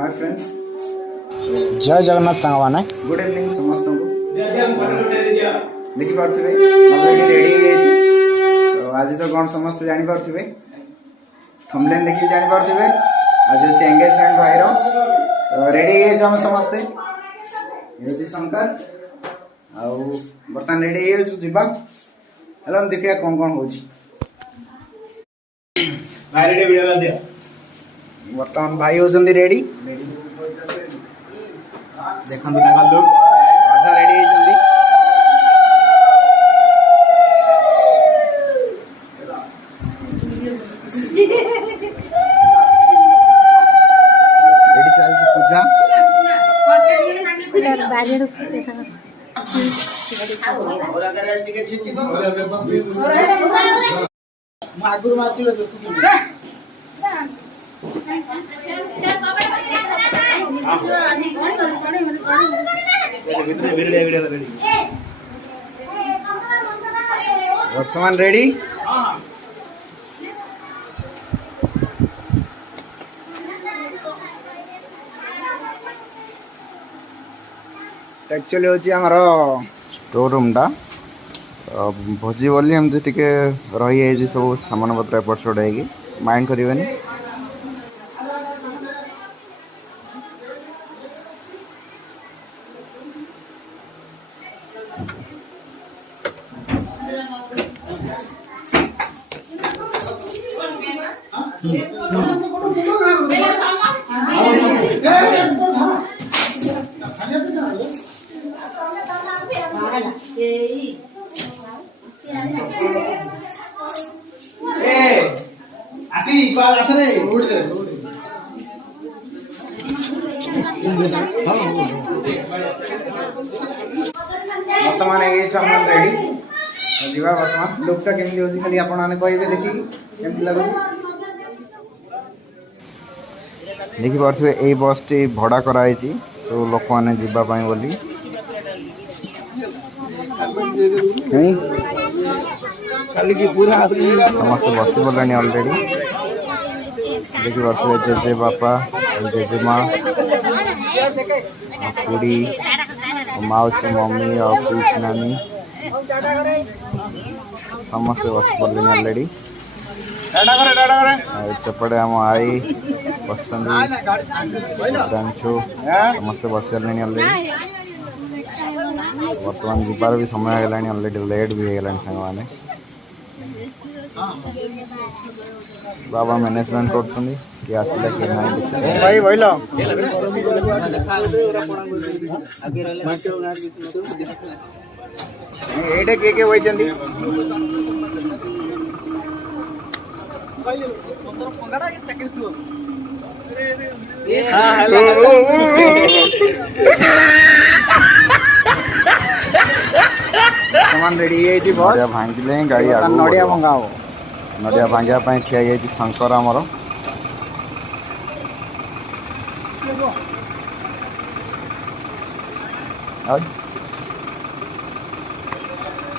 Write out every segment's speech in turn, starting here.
Hi friends, जय Jagannath सांगवाने good evening समस्त को देखि पार्थिबे नबेडी रेडी है तो आज तो कौन समस्त जानि पार्थिबे थंबनेल देखि जानि पार्थिबे आज होची एंगेजमेंट भाईरो तो रेडी है हम समस्त ये शंकर आउ बर्तन रेडी है जिबा हेलो देखिया कौन कौन होची भाई रेडी वीडियो ला दिया बर्तमान भाई होचंदी रेडी देखंतु ताका लुक आधा रेडी होचंदी रेडी चलची पूजा बाहर देखा आगुर माचिलो तो वर्तमान रेडी एक्चुअली होची हमारा स्टोर रूम टा भोजी बोली हम टे रही है सब सामान पत्र एपट सेपट है माइंड करें आसी पाल आसे रे उड़ दे वर्तमान ये सामान रेडी जीवा वर्तमान लुकटा केमती होची खाली आपण माने कहबे देखि केमती लागो देखि पारथबे ए बस टी भड़ा कराई छी सो लोक माने जीवा पई बोली नहीं काली की पूरा समस्त बसी बोलानी ऑलरेडी देखि पारथबे जेजे बापा जेजे माँ पूरी माउसी मम्मी और पीस नानी समस्त बस बोलेनी ऑलरेडी सेपटे आम आई बसंती समस्त बस ऑलरेडी वर्तमान जीवार भी समय है ऑलरेडी लेट भी है सांग मैंने बाबा मैनेजमेंट करछुनी कि आसिला कि नाही भाई भइलो एडे के होइचंदी सामान रेडी है जी बस भांगिले गाड़ी आगो नडिया भंगाओ नडिया भांगिया पई ठिया गई शंकर आमर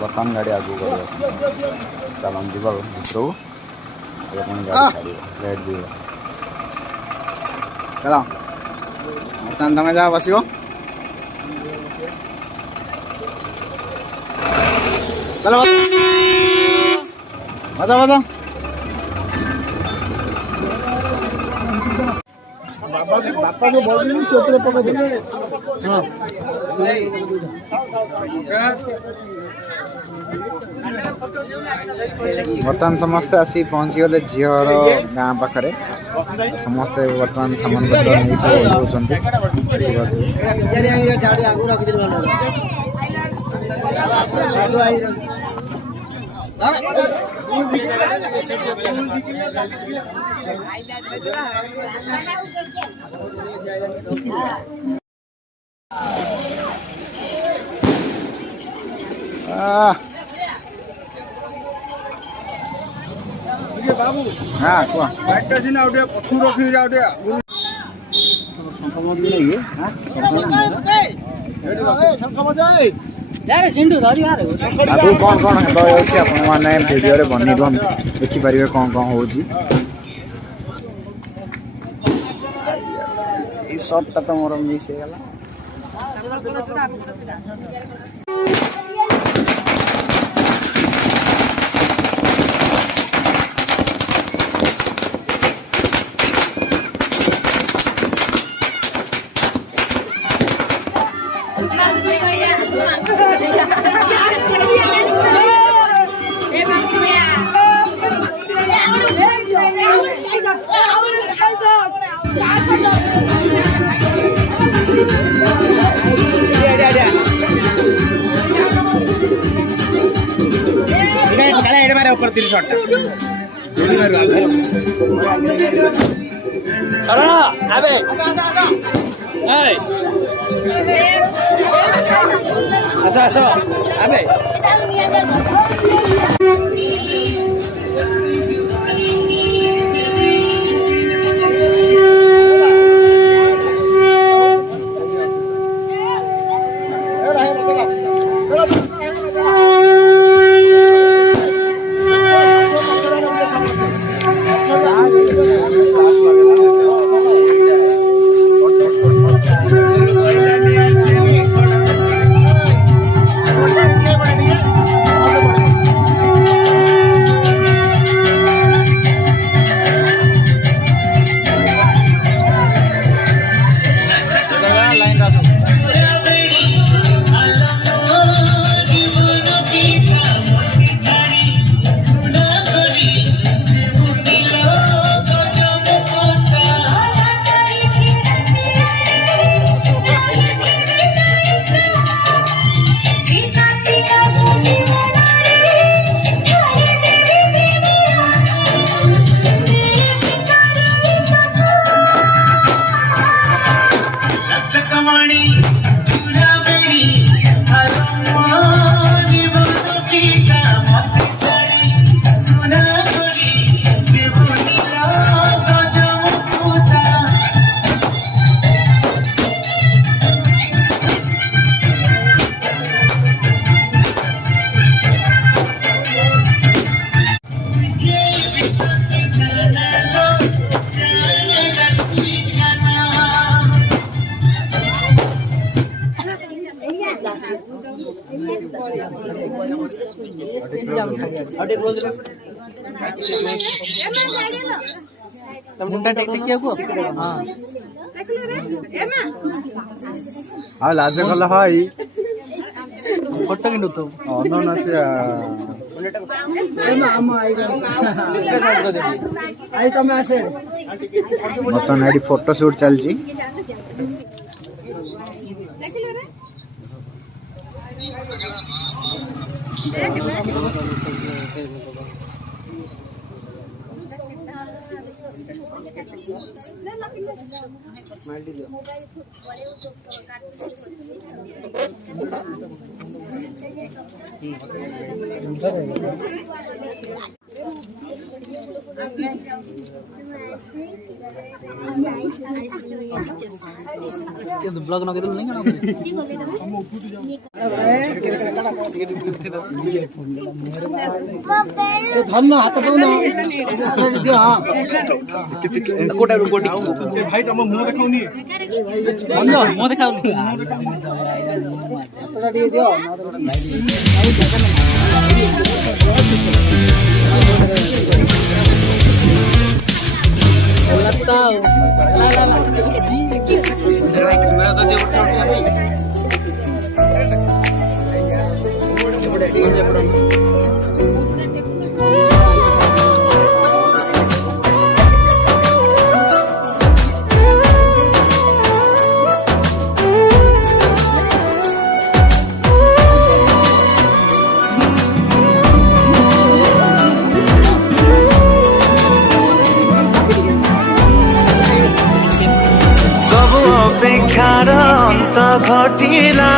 बर्तमान गाड़ी आगू कर चलन जीवा भितर रेड भी चलो बर्तमान तुम जा बस चलो मजा मजा बापा को बोल रही से ऊपर पकड़ दे हां बर्तमान समस्ते आसी पहुँची गले झीर गाँ पाखे समस्ते बर्तमान सामान पत्र नहीं सब बाबू हाँ कह बैठा सिना उठे पछु रखी जा उठे संक्रमण नहीं है हां संक्रमण जाए यार जिंदू धरी यार आगु कौन कौन होछि अपन माने वीडियो रे बनी दम देखि परिबे कौन कौन होछि ये शॉटटा तो मोर मिस हो गला। ऊपर 30 शॉट लाज कला हाई फोटो किंतु तो बर्तमान ये फोटो शूट चलची ब्लॉग न केदल नहीं धन हाथ दो ना दियो हां कोटा कोटी भाई तुम मुंह देखाउनी मुंह देखाउनी तोरा दियो दियो अपेक्षार अंत घटिला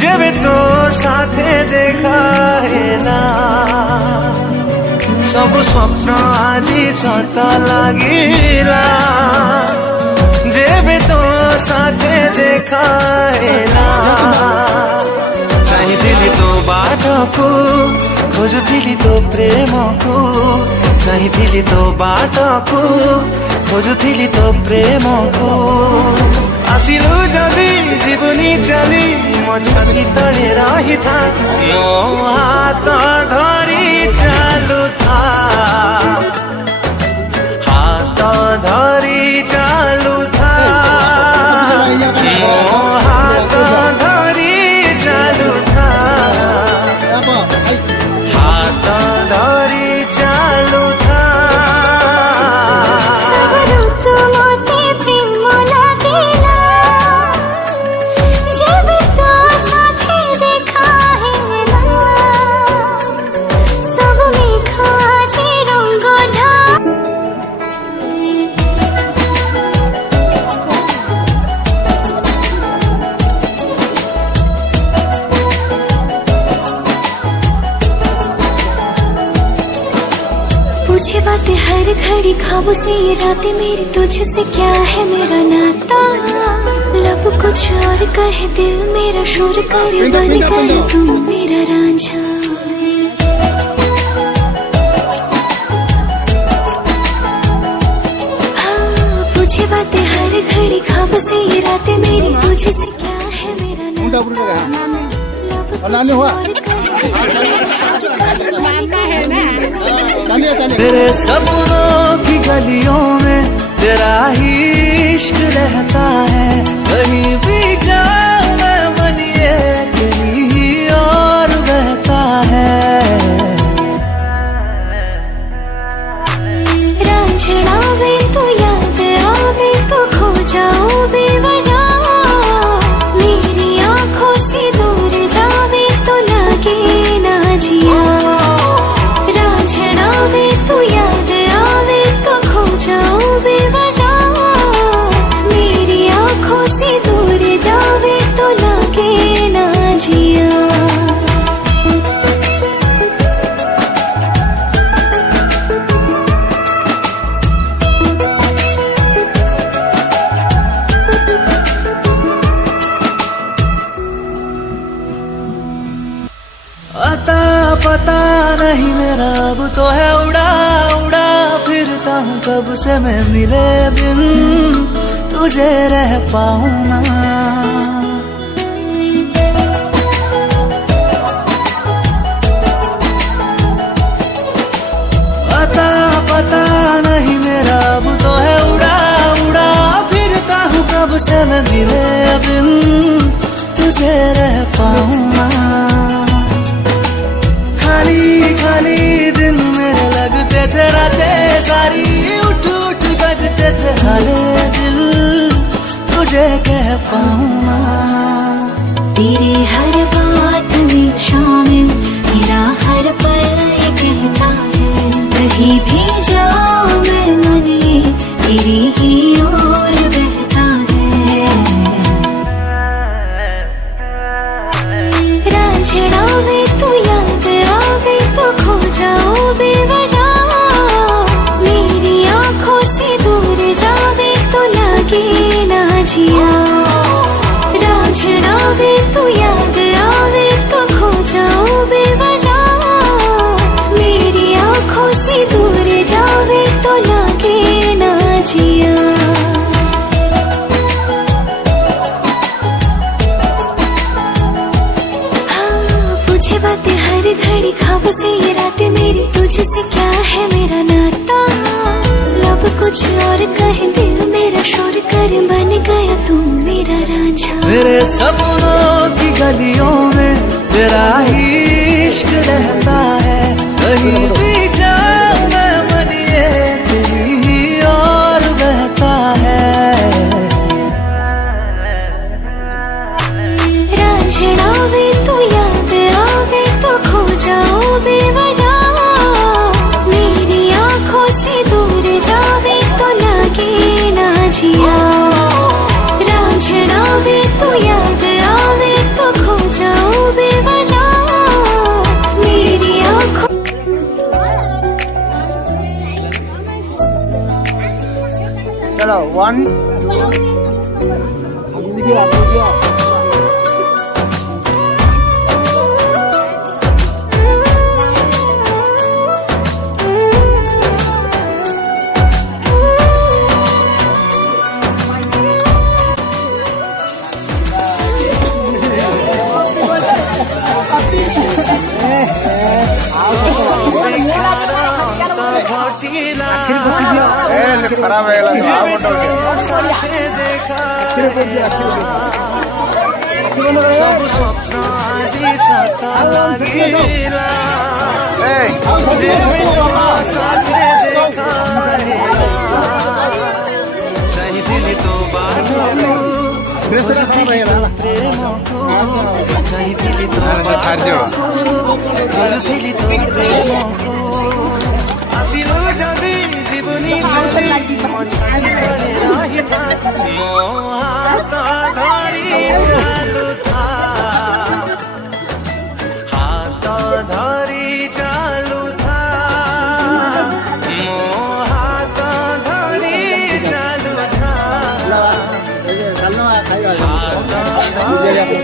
जेबे तो साथे देखा हेला सब स्वप्न आजी छत लागिला जेबे तो साथे देखा हेला चाहिदिली तो बाटो को खोजुथिली तो प्रेम को चाहिथिली तो बाट को खोजुथिली तो प्रेम को आसिलु जदि जीवनी चली मो छाती तले रही था मो हाथ धरी चालू था हाथ धरी चालू था मो हाथ धरी चालू था हाथ धरी चालू था पूछे बातें हर घड़ी ख्वाबों से ये रातें मेरी तुझसे क्या है मेरा नाता लब कुछ और कहे दिल मेरा शोर करे बन गया तू मेरा रांझा हाँ पूछे बातें हर घड़ी ख्वाबों से ये रातें मेरी तुझसे क्या है मेरा नाता लब कुछ और मेरे सपनों की गलियों में तेरा ही इश्क रहता है कहीं भी जाऊं मैं मन ये तेरी ही और बहता है रांझना भी तो याद आवे तो खो जाओ बेवजह मेरी आंखों से दूर जावे तो लगे ना जिया तू याद आवे तो खो जाओ बेवजह मेरी आंखों से दूर जावे तो लगे ना जिया अता पता नहीं मेरा अब तो है उड़ा उड़ा फिरता हूँ कब से मैं मिले बिन तुझे रह पाऊँ ना अता पता नहीं मेरा अब तो है उड़ा उड़ा फिरता हूँ कब से मैं मिले बिन तुझे रह पाऊँ ना खाली खाली दिन मेरे लगते थे रातें सारी उठ उठ जगते थे हाले दिल तुझे कह पाऊँ ना तेरी हर बात में शामिल मेरा हर पल ये कहता है कहीं भी जाओ मैं मन ये तेरी ही ओर बहता है रांझना में तू याद आवे तो खो जाओ बेवजह मेरी आंखों से दूर जावे तो लगे ना जिया रांझना में तू याद आवे तो खो जाओ बेवजह मेरी आंखों से दूर जावे तो लगे ना जिया पूछे बातें हर घड़ी ख्वाबों से ये रातें मेरी तुझसे क्या है मेरा नाता लब कुछ और कहे दिल मेरा शोर कर बन गया तू मेरा रांझा मेरे सपनों की गलियों में तेरा ही इश्क रहता है कहीं भी जाऊं मैं मन ये तेरी ही और बहता है रांझना भी तू याद आवे तो खो जाओ बेवजह मेरी आंखों से दूर जावे तो लगे ना जिया रांझना भी तू याद आवे तो खो जाओ बेवजह मेरी आंखों चलो 1 2 खराब है साथे देखा सब स्वप्न आजी छाता लागिला जेबे तो साथे देखा चाहिए तो बाटो खोजुथिली तो प्रेमको चाहिए तो बाटो खोजुथिली तो प्रेमको आसिलो जदि जीवनी चली मो छाती तले रहिता मो हात धरी चालुथा हात धरी चालुथा मो हात धरी चालुथा हात धरी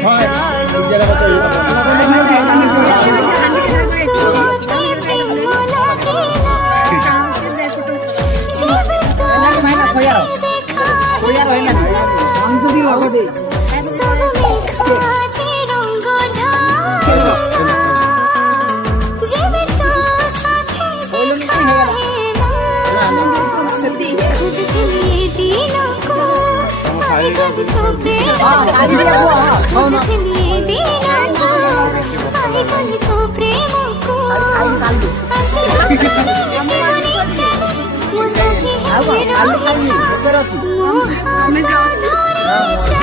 प्रेम